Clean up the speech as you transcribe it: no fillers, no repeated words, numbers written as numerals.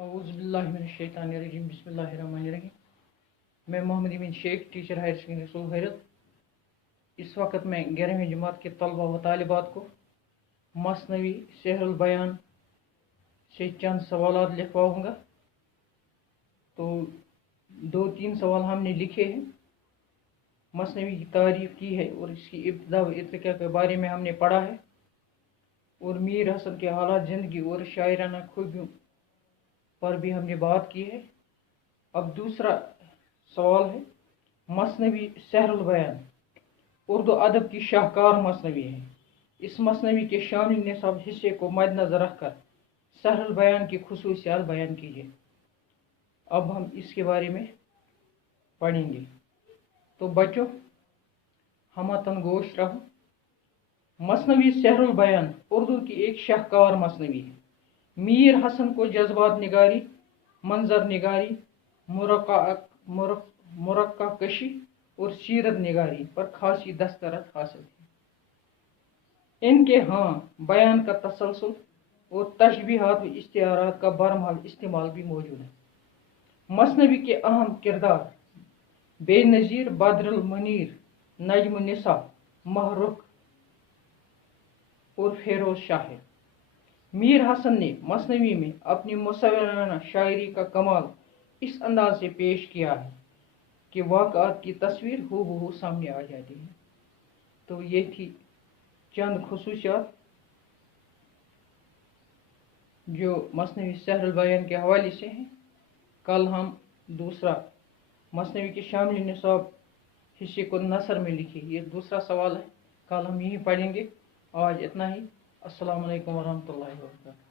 औज़ुबिल्लाहिमिनश्शैतानिर्रजीम बिस्मिल्लाहिर्रहमानिर्रहीम। मैं Mohammad Amin Sheikh, teacher higher secondary school हैरत। इस वक्त मैं 11वीं जमात के तलबा व तालिबात को मसनवी सहरुल बयान से चंद सवालात लिखवाऊँगा। तो 2-3 सवाल हमने लिखे हैं, मसनवी की तारीफ़ की है और इसकी इब्तिदा व इर्तिका के बारे में हमने पढ़ा है, और मीर हसन के हालात ज़िंदगी और शायराना खूबियों पर भी हमने बात की है। अब दूसरा सवाल है, मसनवी सहरुल बयान उर्दू अदब की शाहकार मसनवी है। इस मसनवी के शामिल निसाब हिस्से को मद्देनज़र रखकर सहरुल बयान की खुसूसियात बयान कीजिए। अब हम इसके बारे में पढ़ेंगे। तो बच्चों, हम तनगोश रहो। मसनवी सहरुल बयान उर्दू की एक शाहकार मसनवी है। मीर हसन को जज्बात निगारी, मंजर निगारी, मुरक्का कशी और सीरत निगारी पर खासी दस्तरत हासिल है। इनके बयान का तसलसल और तशबीहात व इस्तिआरात का बरमहल इस्तेमाल भी मौजूद है। मसनवी के अहम किरदार बेनज़ीर, बदरुल मुनीर, नजमुन निसा, महरुख और फेरोज शाह है। मीर हसन ने मसनवी में अपनी मुसव्वराना शायरी का कमाल इस अंदाज से पेश किया है कि वाक़आत की तस्वीर हूबहू सामने आ जाती है। तो ये थी चंद खुसूसियात जो मसनवी सहरुल बयान के हवाले से हैं। कल हम दूसरा मसनवी के शामिल निसाब हिस्से को नसर में लिखिए, ये दूसरा सवाल है। कल हम यही पढ़ेंगे। आज इतना ही। अस्सलामु अलैकुम वरहमतुल्लाहि वबरकातुहू।